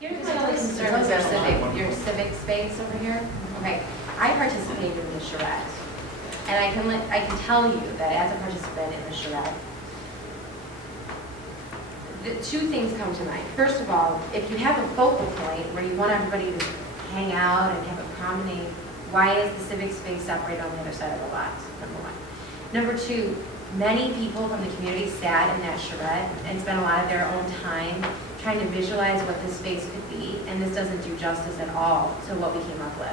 Here's my only concern with your civic space over here. Okay, I participated in the charrette, and I can tell you that as a participant in the charrette, the two things come to mind. First of all, if you have a focal point where you want everybody to hang out and have a promenade, why is the civic space separated on the other side of the lot? Number one. Number two, many people from the community sat in that charrette and spent a lot of their own time trying to visualize what this space could be, and this doesn't do justice at all to what we came up with.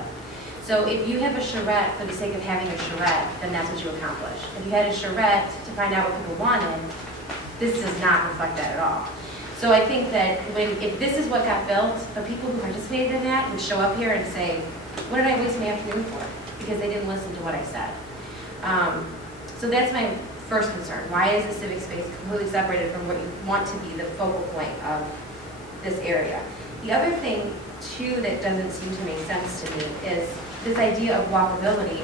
So if you have a charrette for the sake of having a charrette, then that's what you accomplish. If you had a charrette to find out what people wanted, this does not reflect that at all. So I think that if this is what got built, the people who participated in that would show up here and say, what did I waste my afternoon for? Because they didn't listen to what I said. So that's my first concern. Why is the civic space completely separated from what you want to be the focal point of this area? The other thing, too, that doesn't seem to make sense to me is this idea of walkability.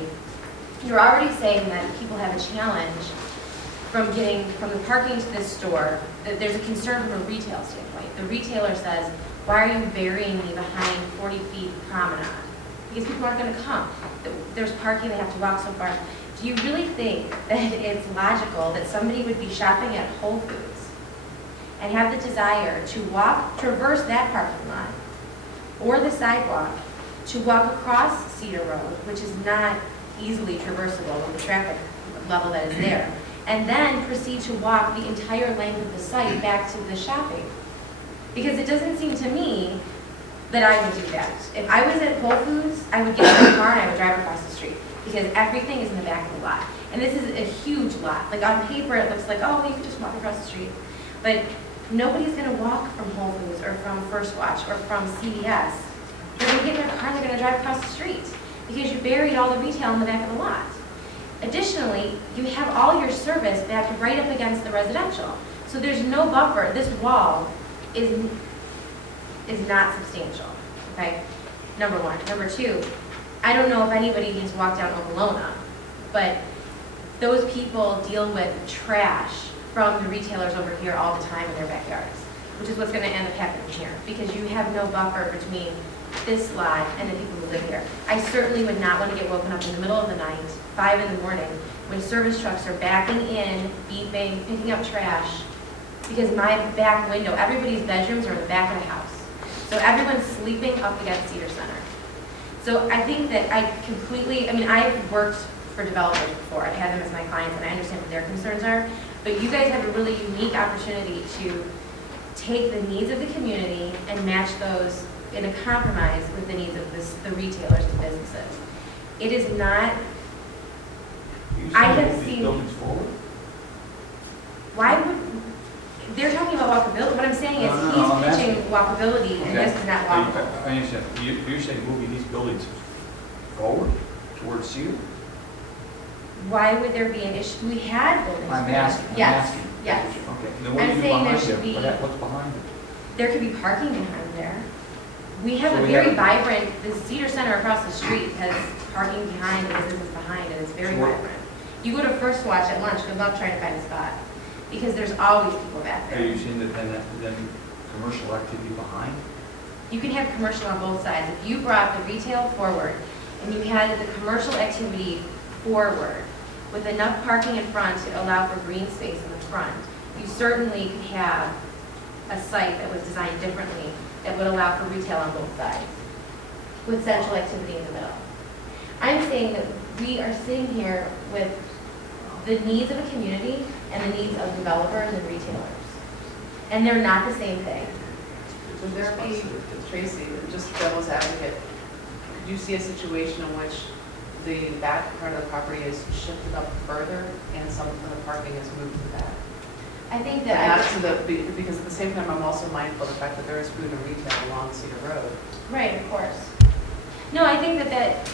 You're already saying that people have a challenge from getting from the parking to this store, that there's a concern from a retail standpoint. The retailer says, why are you burying me behind 40 feet promenade? Because people aren't going to come. There's parking, they have to walk so far. Do you really think that it's logical that somebody would be shopping at Whole Foods and have the desire to traverse that parking lot or the sidewalk to walk across Cedar Road, which is not easily traversable with the traffic level that is there, and then proceed to walk the entire length of the site back to the shopping? Because it doesn't seem to me that I would do that. If I was at Whole Foods, I would get in my car and I would drive across the street, because everything is in the back of the lot. And this is a huge lot. Like on paper, it looks like, oh, you could just walk across the street. But nobody's gonna walk from Whole Foods or from First Watch or from CVS. They're gonna get in their car and they're gonna drive across the street, because you buried all the retail in the back of the lot. Additionally, you have all your service back right up against the residential. So there's no buffer. This wall is not substantial, okay? Number one. Number two, I don't know if anybody has walked down Okolona, but those people deal with trash from the retailers over here all the time in their backyards, which is what's gonna end up happening here, because you have no buffer between this lot and the people who live here. I certainly would not want to get woken up in the middle of the night, 5 in the morning, when service trucks are backing in, beeping, picking up trash, because my back window, everybody's bedrooms are in the back of the house. So everyone's sleeping up against Cedar Center. So I think that I've worked for developers before. I've had them as my clients, and I understand what their concerns are. But you guys have a really unique opportunity to take the needs of the community and match those in a compromise with the needs of the retailers and businesses. It is not. I have seen. Buildings forward? Why would they're talking about walkability? What I'm saying is he's pitching walkability, and this is not walkable. I understand. You're saying moving these buildings forward towards Cedar? Why would there be an issue? We had buildings. I'm asking. Yes. Yes. Okay. Then what do you do behind there? What's behind it? There could be parking behind there. We have a very vibrant. The Cedar Center across the street has parking behind, and businesses behind it. It's very vibrant. You go to First Watch at lunch. Good luck trying to find a spot, because there's always people back there. Are you saying that then commercial activity behind? You can have commercial on both sides. If you brought the retail forward and you had the commercial activity forward with enough parking in front to allow for green space in the front, you certainly could have a site that was designed differently that would allow for retail on both sides with central activity in the middle. I'm saying that we are sitting here with the needs of a community and the needs of developers and retailers. And they're not the same thing. Would there be, Tracy, just devil's advocate, could you see a situation in which the back part of the property is shifted up further and some of the parking is moved to the back? I think that because at the same time, I'm also mindful of the fact that there is food and retail along Cedar Road. Right, of course. No, I think that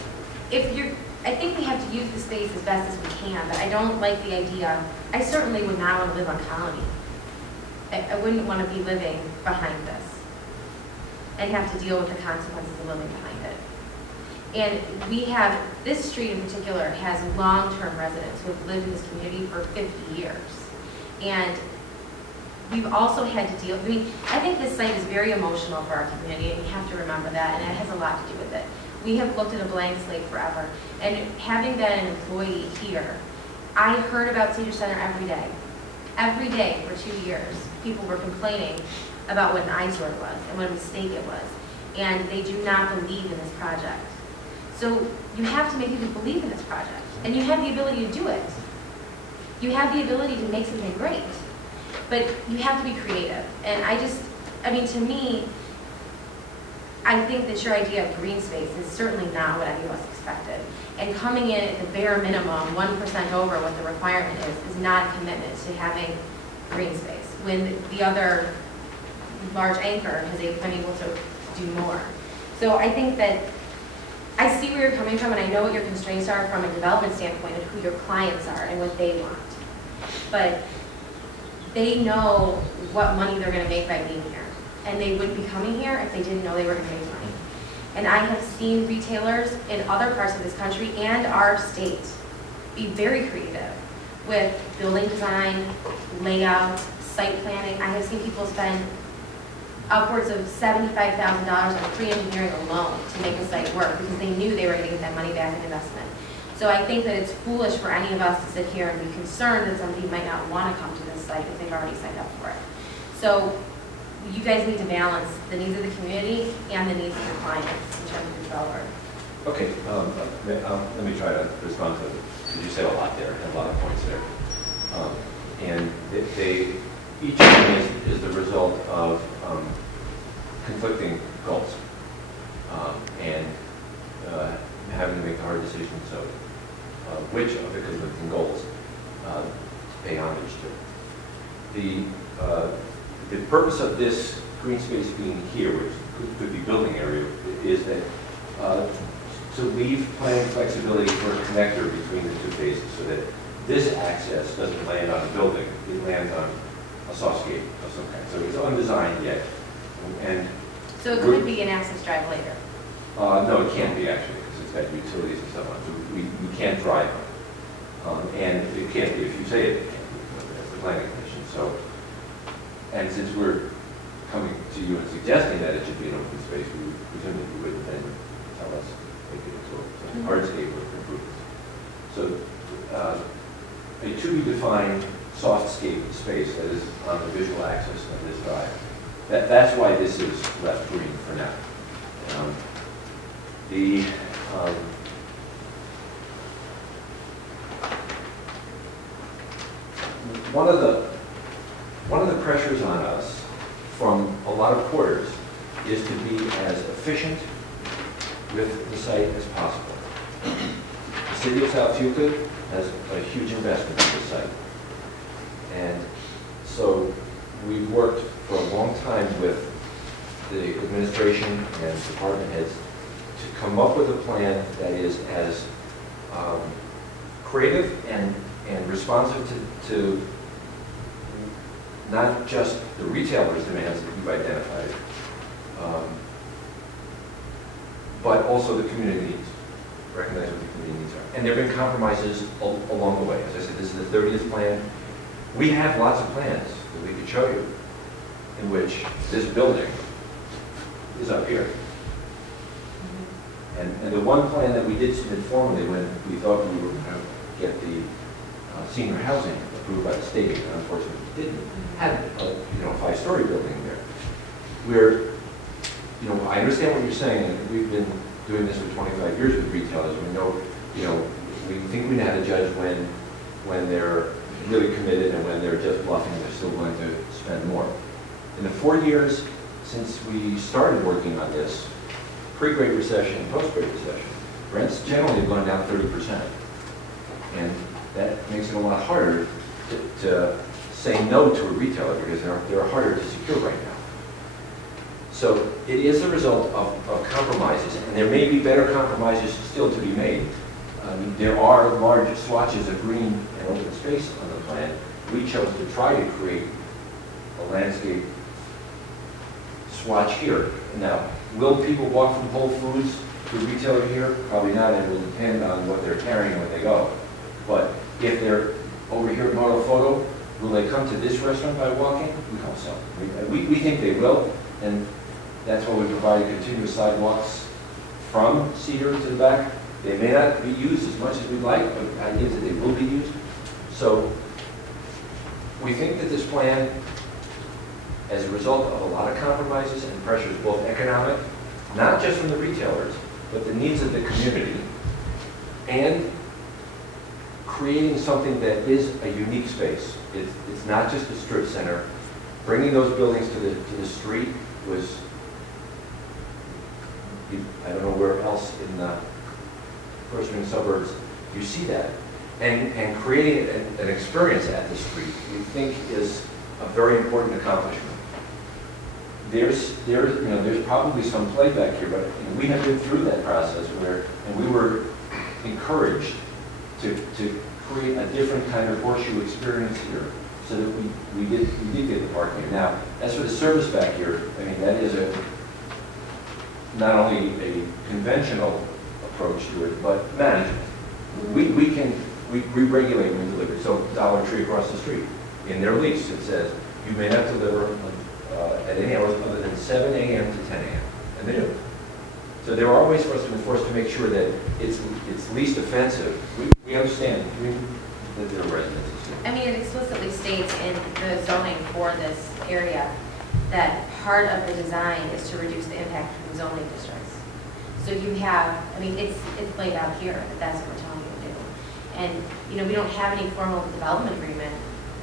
I think we have to use the space as best as we can, but I don't like the idea. I certainly would not want to live on Colony. I wouldn't want to be living behind this and have to deal with the consequences of living behind it. And we have, this street in particular has long-term residents who have lived in this community for 50 years. And we've also had to deal, I think this site is very emotional for our community, and you have to remember that, and it has a lot to do with it. We have looked at a blank slate forever, and having been an employee here, I heard about Cedar Center every day. Every day for 2 years, people were complaining about what an eyesore it was and what a mistake it was, and they do not believe in this project. So you have to make people believe in this project, and you have the ability to do it. You have the ability to make something great, but you have to be creative. And to me, I think that your idea of green space is certainly not what any of us expected. And coming in at the bare minimum, 1% over what the requirement is not a commitment to having green space, when the other large anchor has been able to do more. So I think that I see where you're coming from, and I know what your constraints are from a development standpoint of who your clients are and what they want. But they know what money they're going to make by being here. And they wouldn't be coming here if they didn't know they were going to make money. And I have seen retailers in other parts of this country and our state be very creative with building design, layout, site planning. I have seen people spend upwards of $75,000 on pre-engineering alone to make a site work because they knew they were going to get that money back in investment. So I think that it's foolish for any of us to sit here and be concerned that somebody might not want to come to this site if they've already signed up for it. So you guys need to balance the needs of the community and the needs of your clients in terms of the developer. Okay, let me try to respond to it, because you said a lot there, and a lot of points there. And each of them is the result of conflicting goals, and having to make the hard decisions of which of the conflicting goals to pay homage to. The purpose of this green space being here, which could be building area, is that to leave planning flexibility for a connector between the two phases, so that this access doesn't land on a building, it lands on a softscape of some kind. So it's undesigned yet. And so it could be an access drive later? No, it can't be actually, because it's got utilities and stuff on it. So we can't drive on it. And it can't be, if you say it can't be, that's the planning commission. So, and since we're coming to you and suggesting that it should be an open space, we presume that you would then tell us make it into a hardscape with improvements. So a to-be-defined softscape space that is on the visual axis of this drive. That's why this is left green for now. One of the pressures on us from a lot of quarters is to be as efficient with the site as possible. The city of South Euclid has a huge investment in the site. And so we've worked for a long time with the administration and department heads to come up with a plan that is as creative and responsive to not just the retailers' demands that you've identified, but also the community needs. Recognize what the community needs are. And there have been compromises along the way. As I said, this is the 30th plan. We have lots of plans that we could show you in which this building is up here. And the one plan that we did submit formally when we thought we were going to get the senior housing approved by the state, and unfortunately we didn't, had a 5-story building there. I understand what you're saying, and we've been doing this for 25 years with retailers. We know, we think we know how to judge when they're really committed and when they're just bluffing, they're still going to spend more. In the 4 years since we started working on this, pre-Great Recession and post-Great Recession, rents generally have gone down 30%. And that makes it a lot harder to say no to a retailer because they're harder to secure right now. So it is the result of compromises, and there may be better compromises still to be made. There are large swatches of green and open space on the plan. We chose to try to create a landscape swatch here. Now, will people walk from Whole Foods to a retailer here? Probably not. It will depend on what they're carrying when they go. But if they're over here at Moto Photo, Will they come to this restaurant by walking? We hope so. We think they will, and that's why we provide continuous sidewalks from Cedar to the back. They may not be used as much as we'd like, but the idea is that they will be used. So we think that this plan, as a result of a lot of compromises and pressures, both economic, not just from the retailers, but the needs of the community, and creating something that is a unique space. It's not just a strip center. Bringing those buildings to the street was, I don't know where else in the first ring suburbs you see that. And creating an experience at the street, we think is a very important accomplishment. There's probably some playback here, but we have been through that process and we were encouraged to create a different kind of horseshoe experience here, so that we did get the parking. Now, as for the service back here, I mean, that is not only a conventional approach to it, but management. We regulate when we deliver. So Dollar Tree across the street, in their lease, it says you may not deliver at any hours other than 7 a.m. to 10 a.m. And they do. So there are ways for us to enforce to make sure that it's least offensive. We understand that there are residences. I mean, it explicitly states in the zoning for this area that part of the design is to reduce the impact from zoning districts. So you have, I mean, it's laid out here that that's what we're telling you to do. And, we don't have any formal development agreement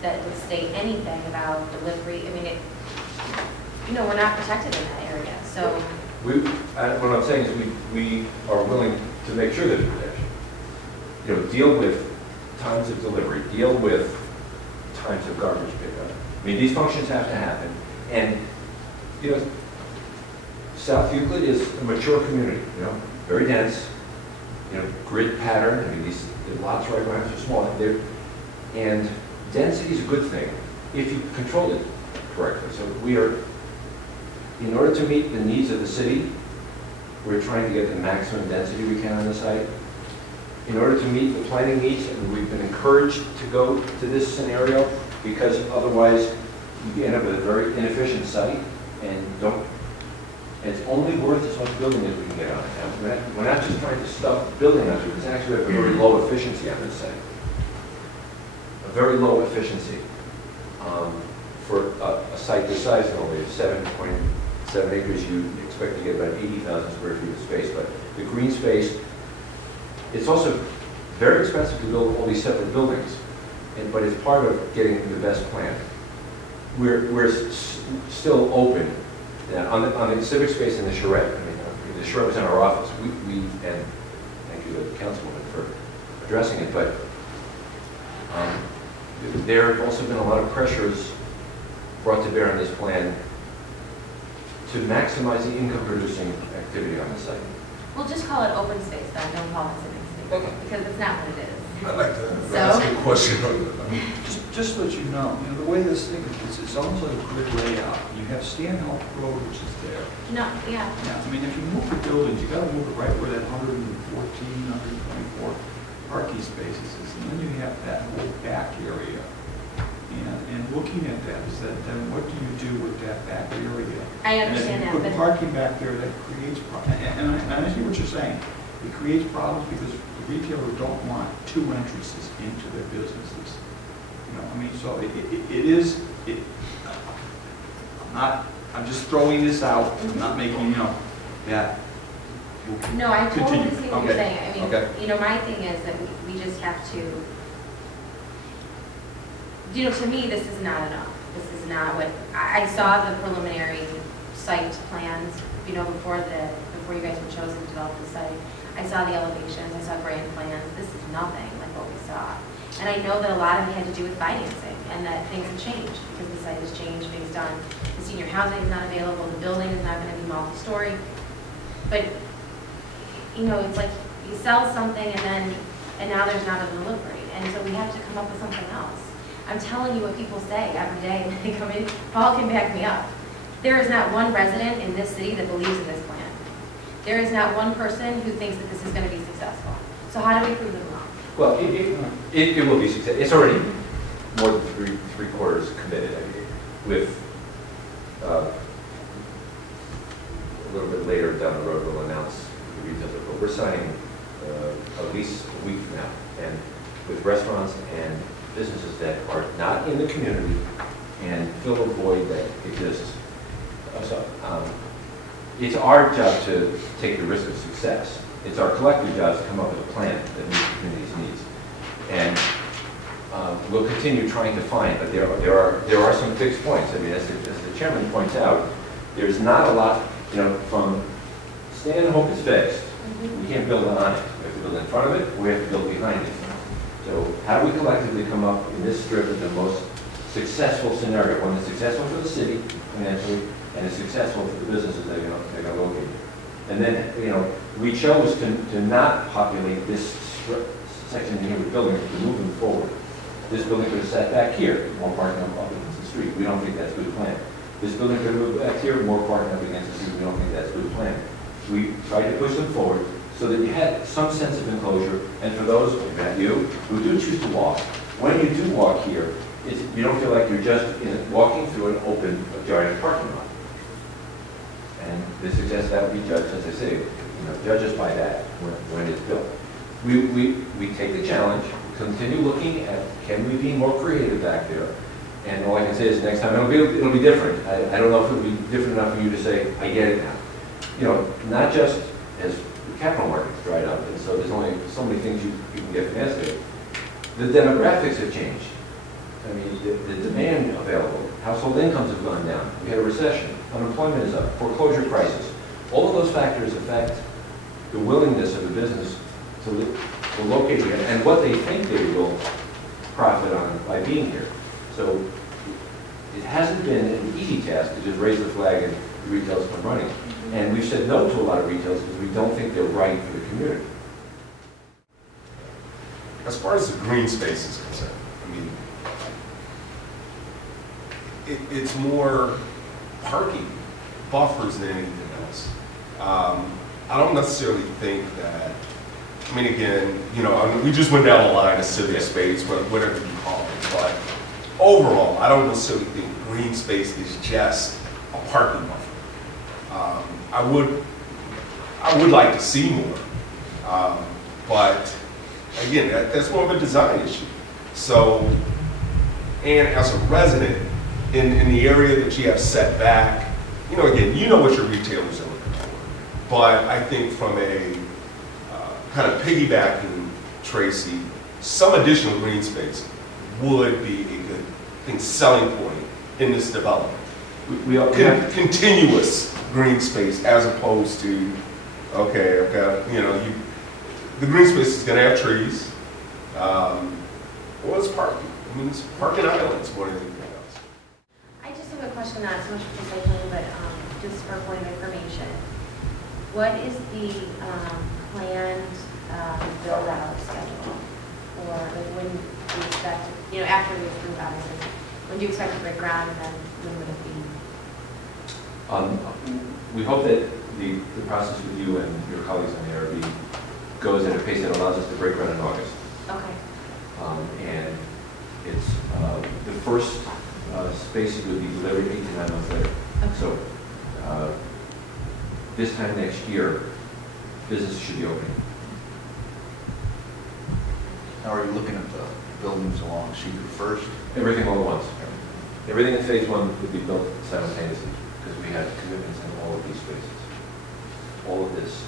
that would state anything about delivery. I mean, we're not protected in that area, so. What I'm saying is we are willing to make sure there's protection. Deal with times of delivery, deal with times of garbage pickup. I mean, these functions have to happen. And, South Euclid is a mature community, very dense, grid pattern. I mean, the lots right behind us are small. And density is a good thing if you control it correctly. So in order to meet the needs of the city, we're trying to get the maximum density we can on the site. In order to meet the planning needs, and we've been encouraged to go to this scenario, because otherwise you end up with a very inefficient site and it's only worth as much building as we can get on it. We're not just trying to stuff building on it, it's actually a very low efficiency on this site. A very low efficiency for a site this size, only 7.7 acres, you expect to get about 80,000 square feet of space, but the green space, it's also very expensive to build all these separate buildings, but it's part of getting the best plan. We're still open on the civic space in the charrette. I mean, the charrette was in our office. And thank you to the councilwoman for addressing it, but there have also been a lot of pressures brought to bear on this plan to maximize the income-producing activity on the site. We'll just call it open space, though. Don't call it civic space. Okay. Because it's not what it is. I'd like to So? ask a question. I mean, just to let you know, the way this thing is, it's almost like a grid layout. You have Stanhope Road, which is there. No, yeah. Now, I mean, if you move the buildings, you gotta move it right where that 124 parking spaces is. And then you have that whole back area. And looking at that, is that then what do you do with that back area? I understand that, And if you but put parking back there, that creates problems. And I see what you're saying. It creates problems because the retailers don't want two entrances into their businesses. I mean, so I'm just throwing this out. I'm not making, that. no, I totally Continue. see what you're Okay. saying. I mean, Okay. my thing is that we just have to, to me, this is not enough. This is not what, I saw the preliminary site plans, before you guys were chosen to develop the site. I saw the elevations, I saw grand plans. This is nothing like what we saw. And I know that a lot of it had to do with financing and that things have changed because the site has changed based on the senior housing is not available, the building is not going to be multi-story. But, it's like you sell something and now there's not a delivery. And so we have to come up with something else. I'm telling you what people say every day when they come in. Paul can back me up. There is not one resident in this city that believes in this plan. There is not one person who thinks that this is going to be successful. So how do we prove them wrong? Well, it will be successful. It's already, more than three-quarters committed. I mean, with a little bit later down the road, we'll announce the retailer, but we're signing at least a week from now, and with restaurants and businesses that are not in the community and fill a void that exists. So, it's our job to take the risk of success. It's our collective job to come up with a plan that meets the community's needs. And we'll continue trying to find, but there are some fixed points. I mean, as the chairman points out, there's not a lot, from Stanhope is fixed. We can't build on it. We have to build in front of it, or we have to build behind it. So how do we collectively come up in this strip with the most successful scenario, one that's successful for the city financially, and is successful for the businesses that are going to locate. And then, we chose to not populate this section here with buildings, to move them forward. This building could have sat back here, more parking up against the street. We don't think that's a good plan. This building could have moved back here, more parking up against the street. We don't think that's a good plan. We tried to push them forward so that you had some sense of enclosure, and for those, like you, who do choose to walk, when you do walk here, you don't feel like you're just walking through an open, giant parking lot. And the success of that will be judged, as I say, judge us by that when it's built. We take the challenge, continue looking at, can we be more creative back there? And all I can say is next time it'll be different. I don't know if it'll be different enough for you to say, I get it now. Not just as the capital markets dried up, and so there's only so many things you can get financed with. The demographics have changed. I mean, the demand available, household incomes have gone down. We had a recession, unemployment is up, foreclosure prices. All of those factors affect the willingness of the business to locate here and what they think they will profit on by being here. So it hasn't been an easy task to just raise the flag and the retailers come running. And we've said no to a lot of retailers because we don't think they're right for the community. As far as the green space is concerned, I mean, it's more parking buffers than anything else. I don't necessarily think that, I mean, again, we just went down the line of civic space, whatever you call it, but overall, I don't necessarily think green space is just a parking buffer. I would like to see more, but again, that's more of a design issue. So, and as a resident in the area that you have set back, again, what your retailers are looking for. But I think from a kind of piggybacking, Tracy, some additional green space would be a good selling point in this development. Continuous green space as opposed to, okay, I've got, the green space is going to have trees. Well, it's parking. I mean, it's parking islands more than anything else. I just have a question, not so much for recycling, but just for point of information. What is the planned build-out schedule? Or when do you expect, after we approve, obviously, when do you expect to break ground, and then when would it be? We hope that the process with you and your colleagues on the ARB goes at a pace that allows us to break ground in August. Okay. And it's the first spaces would be delivered 8 to 9 months later. Okay. So this time next year, business should be open. How are you looking at the buildings along Cedar first? Everything all at once. Everything in phase 1 would be built simultaneously because we had commitments in all of these spaces. All of this